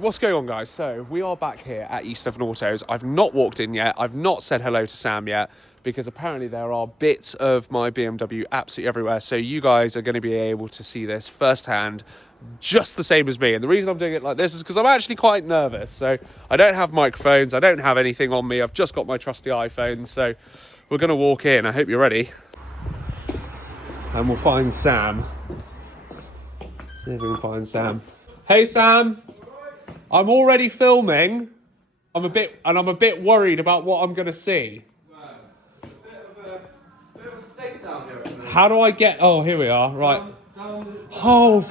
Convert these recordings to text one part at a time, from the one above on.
What's going on, guys? So we are back here at East Devon Autos. I've not walked in yet. I've not said hello to Sam yet because apparently there are bits of my BMW absolutely everywhere. So you guys are going to be able to see this firsthand, just the same as me. And the reason I'm doing it like this is because I'm actually quite nervous. So I don't have microphones. I don't have anything on me. I've just got my trusty iPhone. So we're going to walk in. I hope you're ready. And we'll find Sam. See if we can find Sam. Hey, Sam. I'm already filming. I'm a bit worried about what I'm going to see. It's a bit of a stake down here. How do I get... Oh, here we are. Right. Oh,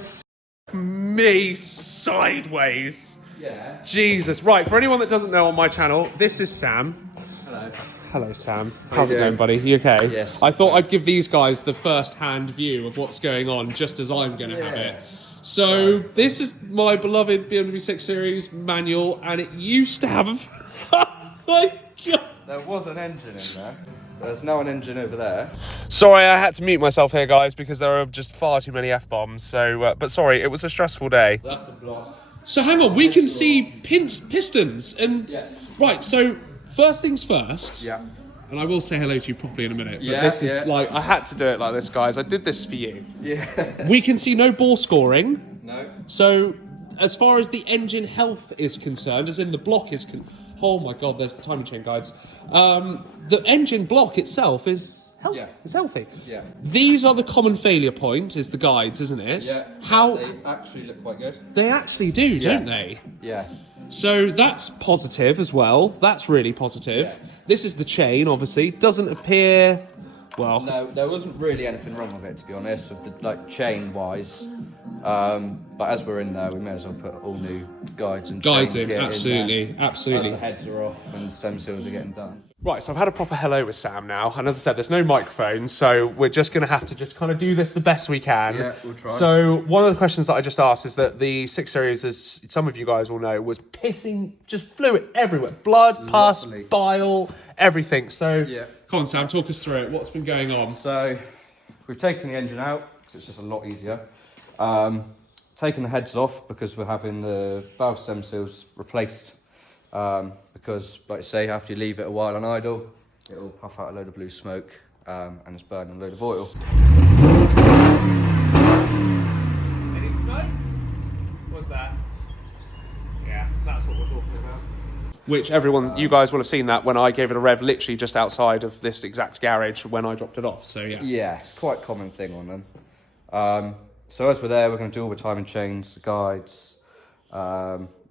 me sideways. Yeah. Jesus. Right, for anyone that doesn't know on my channel, this is Sam. Hello. Hello, Sam. How's it going, buddy? You okay? Yes. I thought I'd give these guys the first-hand view of what's going on, just as I'm going to have it. So, this is my beloved BMW 6 Series manual, and it used to have a... Oh my God. There was an engine in there. There's now an engine over there. Sorry, I had to mute myself here, guys, because there are just far too many F-bombs. So, but sorry, it was a stressful day. That's the block. So, hang on, we can see pistons, and... Yes. Right, so, first things first. Yeah. And I will say hello to you properly in a minute. But Yeah, this is yeah. like, I had to do it like this, guys. I did this for you. Yeah. We can see no bore scoring. No. So, as far as the engine health is concerned, as in the block is... Oh my God, there's the timing chain guides. The engine block itself is healthy. Yeah. It's healthy. Yeah. These are the common failure point, is the guides, isn't it? Yeah. How... They actually look quite good. They actually do, don't they? Yeah. So that's positive as well. That's really positive. Yeah. This is the chain, obviously. Doesn't appear... Well... No, there wasn't really anything wrong with it, to be honest, with the chain-wise. But as we're in there, we may as well put all new guides and Guides chain in, kit absolutely, there, absolutely. As the heads are off and stem seals are getting done. Right, so I've had a proper hello with Sam now, and as I said, there's no microphone, so we're just going to have to just kind of do this the best we can. Yeah, we'll try. So one of the questions that I just asked is that the 6 Series, as some of you guys will know, was pissing just fluid everywhere. Blood, pus, bile, everything. So, Yeah. Come on, Sam, talk us through it. What's been going on? So, we've taken the engine out, because it's just a lot easier. Taken the heads off, because we're having the valve stem seals replaced. Because, like I say, after you leave it a while on idle, it'll puff out a load of blue smoke, and it's burning a load of oil. Any smoke? What's that? Yeah, that's what we're talking about. Which everyone, you guys will have seen that when I gave it a rev literally just outside of this exact garage when I dropped it off, so yeah. Yeah, it's quite a common thing on them. So as we're there, we're going to do all the timing chains, the guides.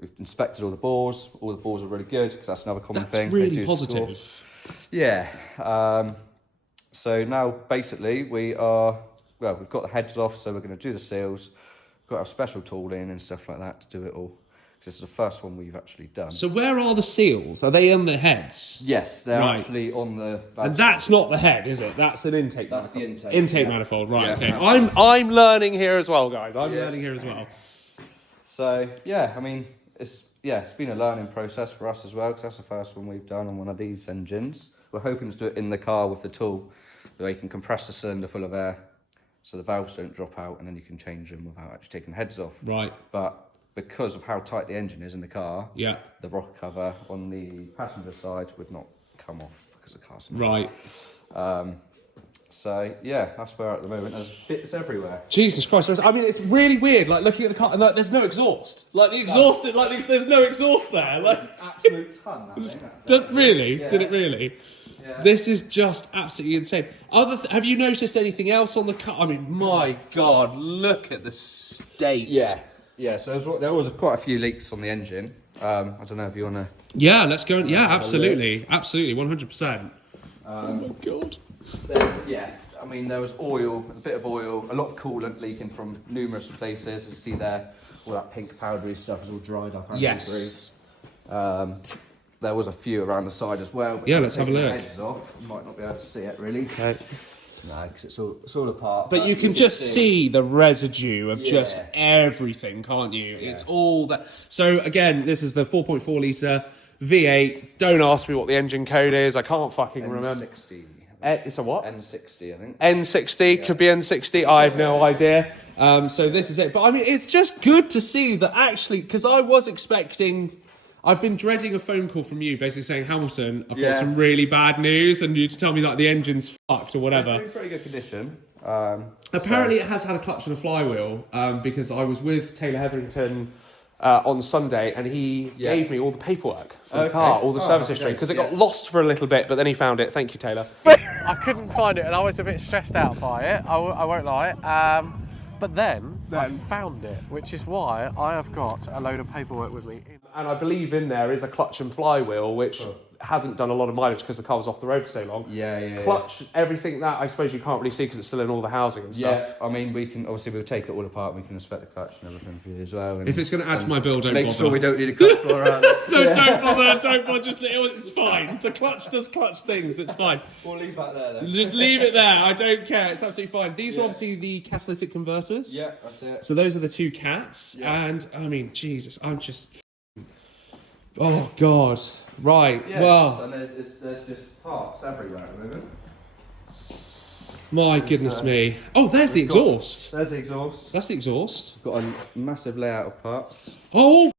We've inspected all the bores. All the bores are really good, because that's another common thing. That's really positive. Yeah. So now, basically, we've got the heads off, so we're going to do the seals. We've got our special tooling and stuff like that to do it all. This is the first one we've actually done. So where are the seals? Are they on the heads? Yes, they're Right. actually on the... And that's not the head, is it? That's an intake That's manifold. the intake, yeah. Manifold, right, Yeah, okay. that's I'm learning here as well, guys. I'm Yeah. learning here as well. So, yeah, I mean, it's been a learning process for us as well, because that's the first one we've done on one of these engines. We're hoping to do it in the car with the tool, where you can compress the cylinder full of air, so the valves don't drop out, and then you can change them without actually taking the heads off. Right. But because of how tight the engine is in the car, Yeah. the rocker cover on the passenger side would not come off because the car's in Right. So, yeah, that's where we're at the moment. There's bits everywhere. Jesus Christ. I mean, it's really weird, like, looking at the car, and like, there's no exhaust. Like, the exhaust, there's no exhaust there. Like, Absolute ton, that thing. really? Yeah. Did it really? Yeah. This is just absolutely insane. Have you noticed anything else on the car? I mean, my God, look at the state. Yeah, so there was quite a few leaks on the engine. I don't know if you want to... Yeah, let's go. Yeah, absolutely. Absolutely, 100%. Oh my God. Yeah, I mean, there was oil, a bit of oil, a lot of coolant leaking from numerous places. As you see there, all that pink powdery stuff is all dried up. Yes. There was a few around the side as well. But yeah, let's have a look. The heads off, you might not be able to see it really. Okay. No, because it's all apart. But you can just see the residue of just Yeah. everything, can't you? Yeah. It's all that. So again, this is the 4.4 litre V8. Don't ask me what the engine code is. I can't fucking remember. M60. It's a what? N60, I think. N60, could be N60, I have no idea. So this is it. But I mean, it's just good to see that actually, because I was expecting, I've been dreading a phone call from you basically saying, Hamilton, I've got some really bad news, and you to tell me like the engine's fucked or whatever. It's in pretty good condition. Apparently it has had a clutch and a flywheel, because I was with Taylor Hetherington on Sunday, and he gave me all the paperwork for the car, all the service history, because it got lost for a little bit, but then he found it. Thank you, Taylor. I couldn't find it, and I was a bit stressed out by it. I won't lie. But then I found it, which is why I have got a load of paperwork with me. And I believe in there is a clutch and flywheel, which hasn't done a lot of mileage because the car was off the road for so long. Clutch, everything that I suppose you can't really see because it's still in all the housing and stuff. Yeah, I mean, we can obviously we'll take it all apart. And we can inspect the clutch and everything for you as well. And, if it's going to add to my bill, don't make bother. sure we don't need a clutch for around. So don't bother. Just it's fine. The clutch does clutch things. It's fine. We'll leave that there then. Just leave it there. I don't care. It's absolutely fine. These are obviously the catalytic converters. Yeah, that's it. So those are the two cats, and I mean, Jesus, I'm just. Oh God! Right. Yes, well, and there's just parts everywhere at the moment. My goodness me! Oh, there's the exhaust. There's the exhaust. That's the exhaust. Got a massive layout of parts. Oh,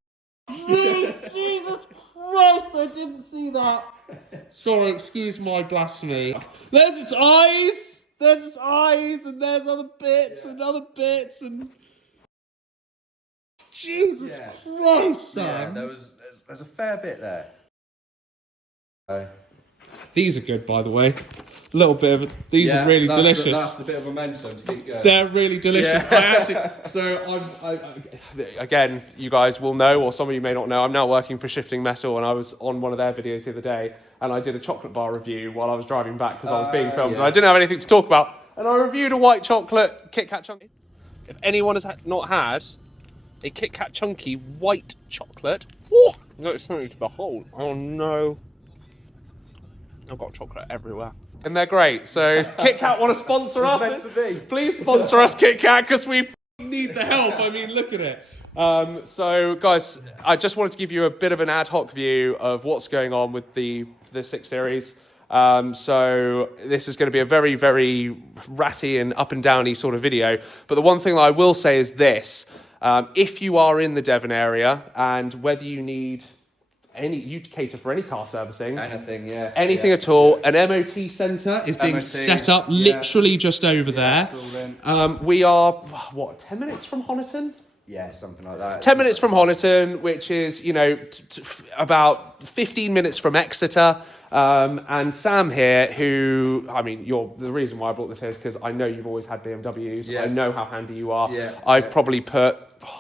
Jesus Christ! I didn't see that. Sorry, excuse my blasphemy. There's its eyes. There's its eyes, and there's other bits and other bits and. Jesus Christ, Sam! Yeah, there's a fair bit there. These are good, by the way. A little bit of these are really delicious. That's the bit of momentum to keep going. They're really delicious. Again, you guys will know, or some of you may not know, I'm now working for Shifting Metal, and I was on one of their videos the other day, and I did a chocolate bar review while I was driving back because I was being filmed, and I didn't have anything to talk about, and I reviewed a white chocolate Kit Kat Chunky. If anyone has not had a Kit Kat Chunky white chocolate, it's something to behold. Oh no. I've got chocolate everywhere. And they're great. So if Kit Kat want to sponsor us, please sponsor us, Kit Kat, because we need the help. I mean, look at it. So guys, I just wanted to give you a bit of an ad hoc view of what's going on with the 6 Series. So this is going to be a very, very ratty and up and downy sort of video. But the one thing that I will say is this. If you are in the Devon area, and whether you need you cater for any car servicing, anything at all, an MOT centre is being set up literally just over there. We are 10 minutes from Honiton? Yeah, something like that. 10 minutes from Honiton, which is, about 15 minutes from Exeter. And Sam here, who, I mean, the reason why I brought this here is because I know you've always had BMWs. Yeah. I know how handy you are. Yeah. I've probably put,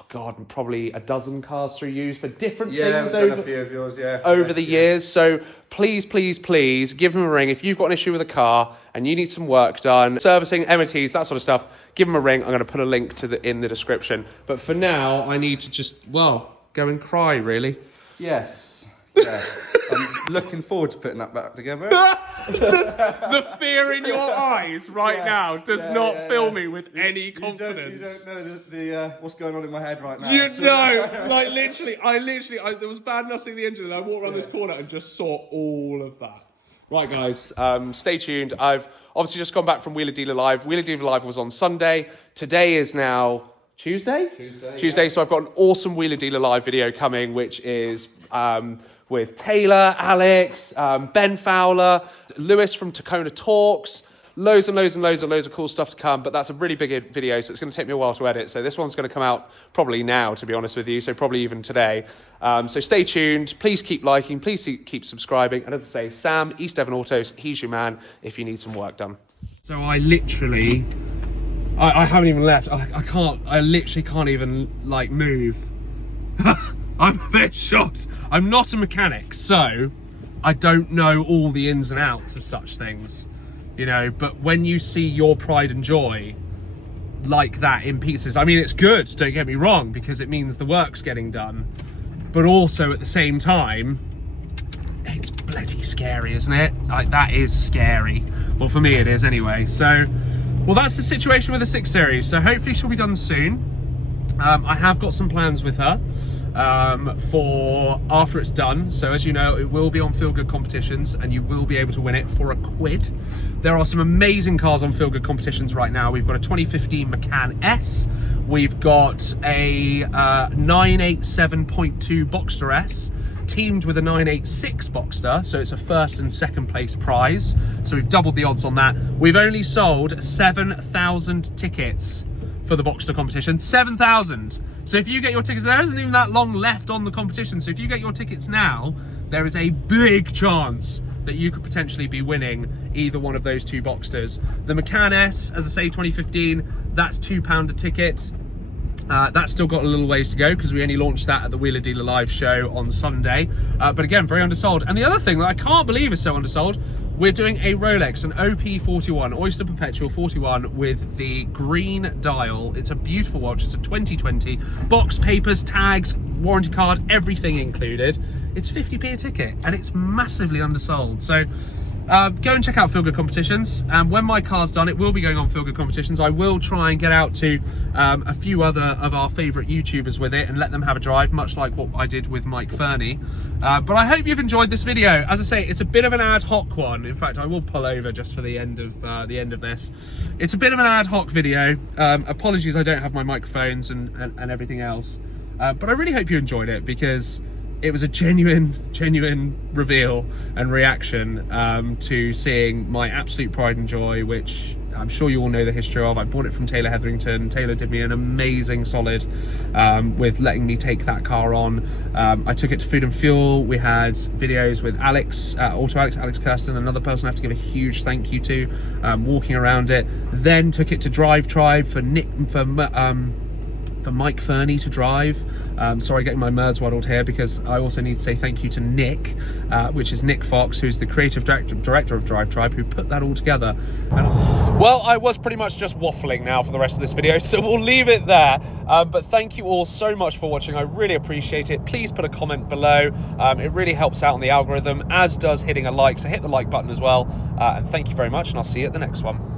probably a dozen cars through you for different things a few of yours, over the years. So please, please, please give him a ring. If you've got an issue with a car and you need some work done, servicing, MOTs, that sort of stuff, give him a ring. I'm going to put a link in the description. But for now, I need to just, go and cry, really. Yes. Yeah, I'm looking forward to putting that back together. The fear in your eyes now does not fill me with any confidence. You don't know the what's going on in my head right now. Literally, there was bad enough seeing the engine, and I walked around this corner and just saw all of that. Right, guys, stay tuned. I've obviously just gone back from Wheeler Dealer Live. Wheeler Dealer Live was on Sunday. Today is now Tuesday. Yeah. So I've got an awesome Wheeler Dealer Live video coming, which is with Taylor, Alex, Ben Fowler, Lewis from Tacona Talks, loads of cool stuff to come, but that's a really big video, so it's going to take me a while to edit. So this one's going to come out probably now, to be honest with you, so probably even today. So stay tuned, please keep liking, please keep subscribing, and as I say, Sam, East Devon Autos, he's your man if you need some work done. So I literally, I haven't even left, I literally can't even, move. I'm a bit shocked. I'm not a mechanic, so I don't know all the ins and outs of such things, but when you see your pride and joy like that in pieces, I mean, it's good, don't get me wrong, because it means the work's getting done, but also at the same time, it's bloody scary, isn't it? That is scary. Well, for me it is anyway. So, that's the situation with the 6 Series. So hopefully she'll be done soon. I have got some plans with her. for after it's done. So as you know, it will be on Feel Good Competitions and you will be able to win it for £1. There are some amazing cars on Feel Good Competitions right now. We've got a 2015 Macan S, we've got a 987.2 Boxster S teamed with a 986 Boxster, so it's a first and second place prize, so we've doubled the odds on that. We've only sold 7,000 tickets for the Boxster competition. 7,000. So if you get your tickets, there isn't even that long left on the competition, so if you get your tickets now, there is a big chance that you could potentially be winning either one of those two Boxsters. The Macan S, as I say, 2015, that's £2 a ticket. That's still got a little ways to go because we only launched that at the Wheeler Dealer Live show on Sunday. But again, very undersold. And the other thing that I can't believe is so undersold, we're doing a Rolex, an OP41, Oyster Perpetual 41 with the green dial. It's a beautiful watch. It's a 2020. Box, papers, tags, warranty card, everything included. It's 50p a ticket and it's massively undersold. So go and check out Feel Good Competitions. When my car's done, it will be going on Feel Good Competitions. I will try and get out to a few other of our favourite YouTubers with it and let them have a drive, much like what I did with Mike Fernie. But I hope you've enjoyed this video. As I say, it's a bit of an ad hoc one. In fact, I will pull over just for the end of this. It's a bit of an ad hoc video. Apologies I don't have my microphones and everything else. But I really hope you enjoyed it because it was a genuine reveal and reaction to seeing my absolute pride and joy, which I'm sure you all know the history of. I bought it from Taylor Hetherington. Taylor did me an amazing solid with letting me take that car on. I took it to Food and Fuel. We had videos with Alex, Alex Kirsten, another person I have to give a huge thank you to, walking around it. Then took it to Drive Tribe for Mike Fernie to drive. Sorry, getting my words waddled here because I also need to say thank you to Nick, which is Nick Fox, who's the creative director of Drive Tribe, who put that all together. Well, I was pretty much just waffling now for the rest of this video, so we'll leave it there. But thank you all so much for watching. I really appreciate it. Please put a comment below. It really helps out on the algorithm, as does hitting a like, so hit the like button as well. And thank you very much, and I'll see you at the next one.